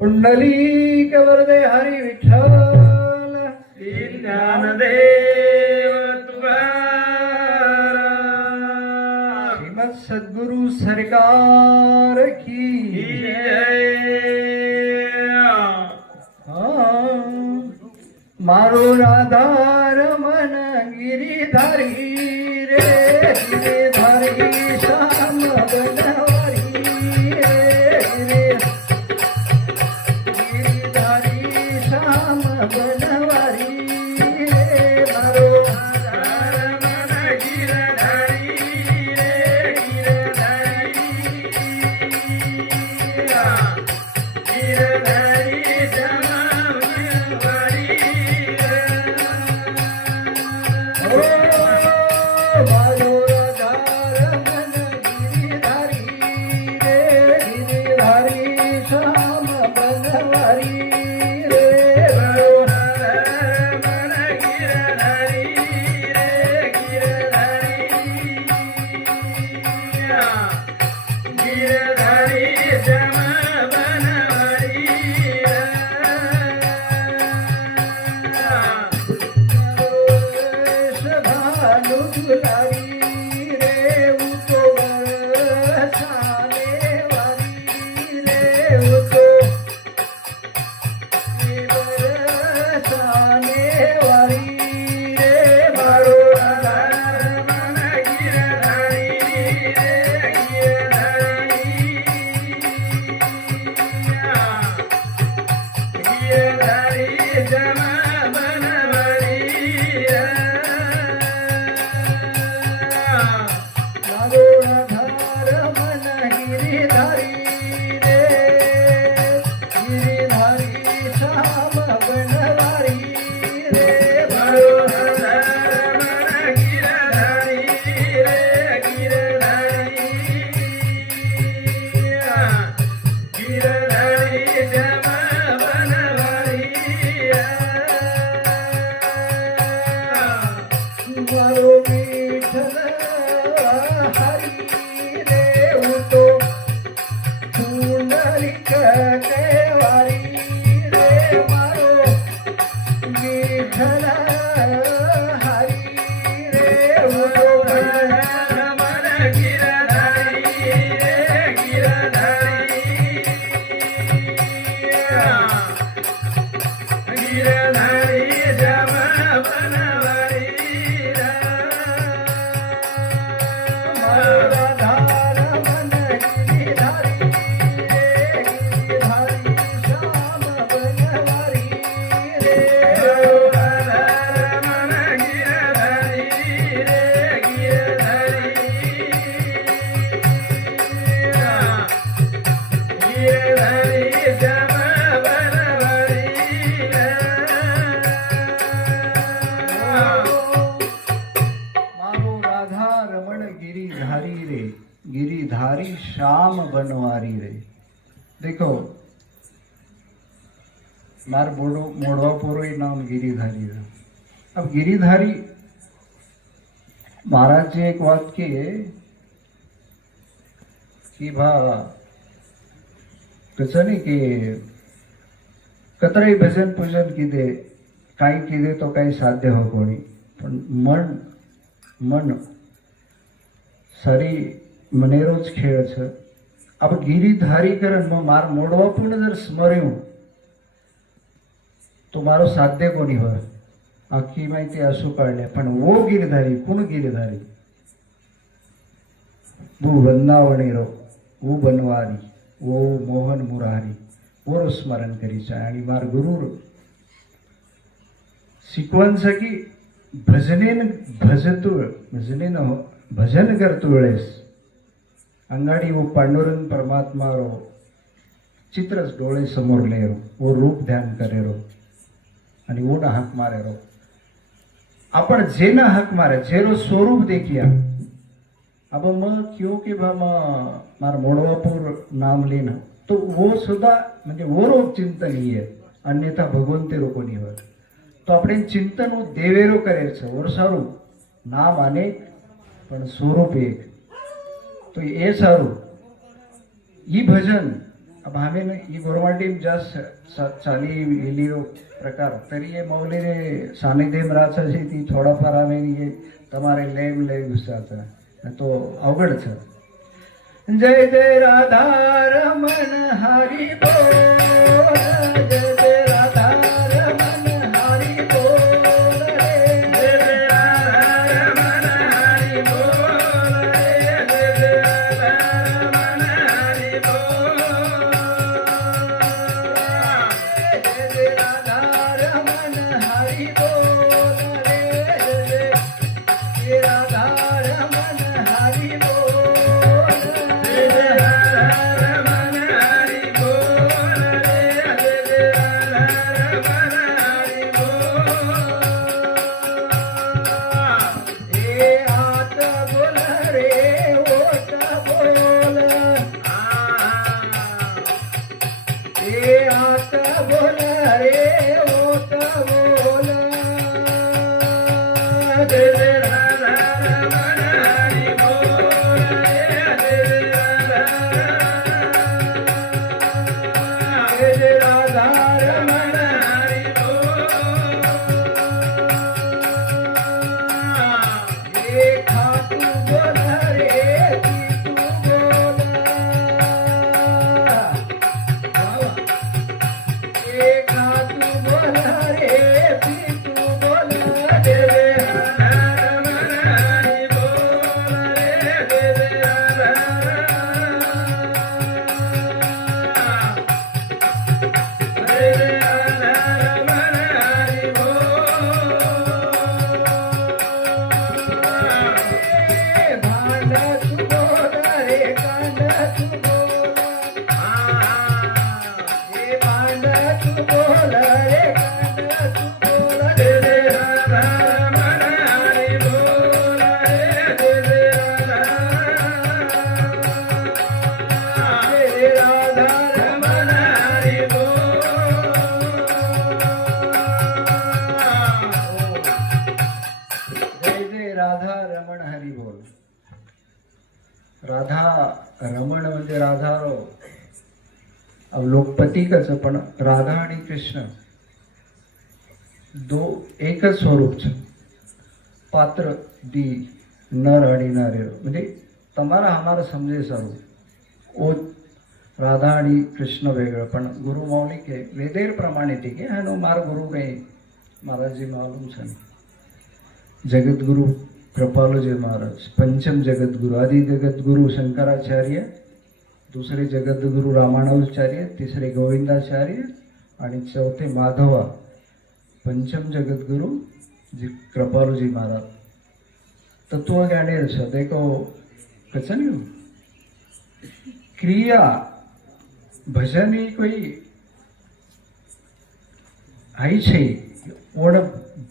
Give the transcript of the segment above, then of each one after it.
पुंडलिक वरदे हरी विठ्ठल ज्ञानदेव तुकाराम श्रीमद सद्गुरु सरकार की जय। मारो राधार मन गिरिधारी रे गिरिधारी श्याम बनवारी रे गिरिधारी श्याम बनवारी रे मारो राधार मन गिरधारी रे गिरधारी गिरधारी श्याम बनवारी मारो राधार मन गिरिधारी रे गिरिधारी श्याम बनवारी रे मारो मन गिरधारी रे गिरधारी गिरधारी श्याम बनवारी भानु दुलारी रे उतो बरसाने वारी रे उतो बरसाने वारी रे मारो राधार मन गिरधारी रे गिरधारी गिरधारी श्याम बनवारी मारो राधार मन गिरिधारी रे गिरिधारी श्याम बनवारी रे मारो राधार मन गिरधारी रे गिरधारी गिरधारी श्याम बनवारी मारो विठ्ठल हरी रे उतो पुंडलिक केवारी रे मारो विठ्ठल हरी रे उतो राधार मन गिरधारी रे गिरधारी गिरधारी श्याम बनवारी राधार मन गिरिधारी रे गिरिधारी श्याम बनवारी रे राधार मन गिरधारी रे गिरधारी गिरधारी श्याम बनवारी मारो राधा रमण गिरिधारी रे गिरिधारी श्याम बनवारी रे। देखो मार मोड़वा पोरो ही नाम गिरिधारी रे। अब गिरिधारी महाराज जी एक वाक्य है कि भा कसं नाही की कतराई भजन पूजन कीधे काही कीधे तो काही साध्य हो कोणी पण मन मन सारी मनेरोज खेळ छ। अब गिरिधारी करन मग मार मोडवा पण जर स्मर्યું तो मारो साध्य कोणी हो आखी माहिती असू काढल्या पण वो गिरधारी कोण गिरधारी वो वृंदावणेरो वो बनवारी वो मोहन मुरारी वो स्मरण करीचा आणि मार गुरुर शिकवण की भजनेन भजतु भजनेन भजन करतु वेळेस अंगाडी वो पांडुरंग परमात्मा रो चित्रच डोळे समोर लेरो वो रूप ध्यान करेरो आणि वो ना हाक मारेरो आपण जे ना हाक मारे जेरो स्वरूप देखिया अब मग क्यों कि बा मार मोड़वापुर नाम लेना तो वो सुद्धा म्हणजे वो रोग चिंतन ही है अन्यथा भगवंते रोको नहीं हो तो આપણે ચિંતન દેવેરો કરે છે ઓર સારું નામ અનેક પણ સ્વરૂપ એક તો એ સારું ઈ ભજન अब आम्ही ही गोरवाटी जास्त चाली इलियो प्रकार तरी એ મૌલીને સાનિધ્યમ રાચે છે તી થોડાફાર આવે એ તમારે લેમ લઈ ગુસ્સાતા તો અવગડ છે જય જય રાધા રમણ હરિ બોલ જય જય રાધા રમણ હરિ બોલ રે જય જય રાધા રમણ હરિ બોલ રે જય જય રાધા રમણ હરિ બોલ જય જય રાધા રમણ હરિ બોલ રે જય જય રાધા રમણ હરિ બોલ જય જય રાધા રમણ હરિ બોલ રે જય જય રાધા રમણ હરિ બોલ એ આત બોલ રે ઓટ બોલ એ આત બોલ રે ઓટ બોલ જય જય રાધા રમણ હરિ બોલ રે જય જય રાધા જય જય રાધા રમણ હરિ બોલ એ ખાતું બોલ રે પીતું બોલ એ ખાતું બોલ રે પીતું બોલ જય જય રાધા રમણ હરિ બોલ રે જય જય રાધા જય જય રાધા રમણ હરિ બોલ ભાંડ તું બોલ રે કાંડ તું બોલ એ ભાંડ તું બોલ રે કાંડ તું બોલ જય જય રાધા રમણ હરિ બોલ રે જય જય રાધા જય રાધા રમણ હરિ બોલ जय जय राधा रमण हरी बोल राधा रमण म्हणजे राधारो अब लोक प्रतीकच पण राधा आणि कृष्ण दो एकच स्वरूप છે પાત્ર દી નર आणि નાર્ય म्हणजे તમારા અમારા સમજે સારું ओ राधा आणि कृष्ण वेगळं पण गुरु मौलिक आहे वेदेर प्रमाणे ती की हानो मार गुरु काही महाराजजी मालूम છે जगद्गुरु कृपालुजी महाराज पंचम जगद्गुरु आदि जगद्गुरु शंकराचार्य दुसरे जगद्गुरु रामानुजाचार्य तिसरे गोविंदाचार्य आणि चौथे माधवा पंचम जगद्गुरु जी कृपालुजी महाराज तत्व ज्ञानेर છે देखो कचन्यू क्रिया भजन ही कोई आई છે ઓણ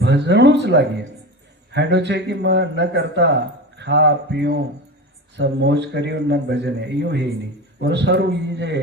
ભજણું જ લાગે હેડો છે કે ન કરતા ખા પીઓ सब मौज करियो न भजन है यो है नहीं और सारू ये जे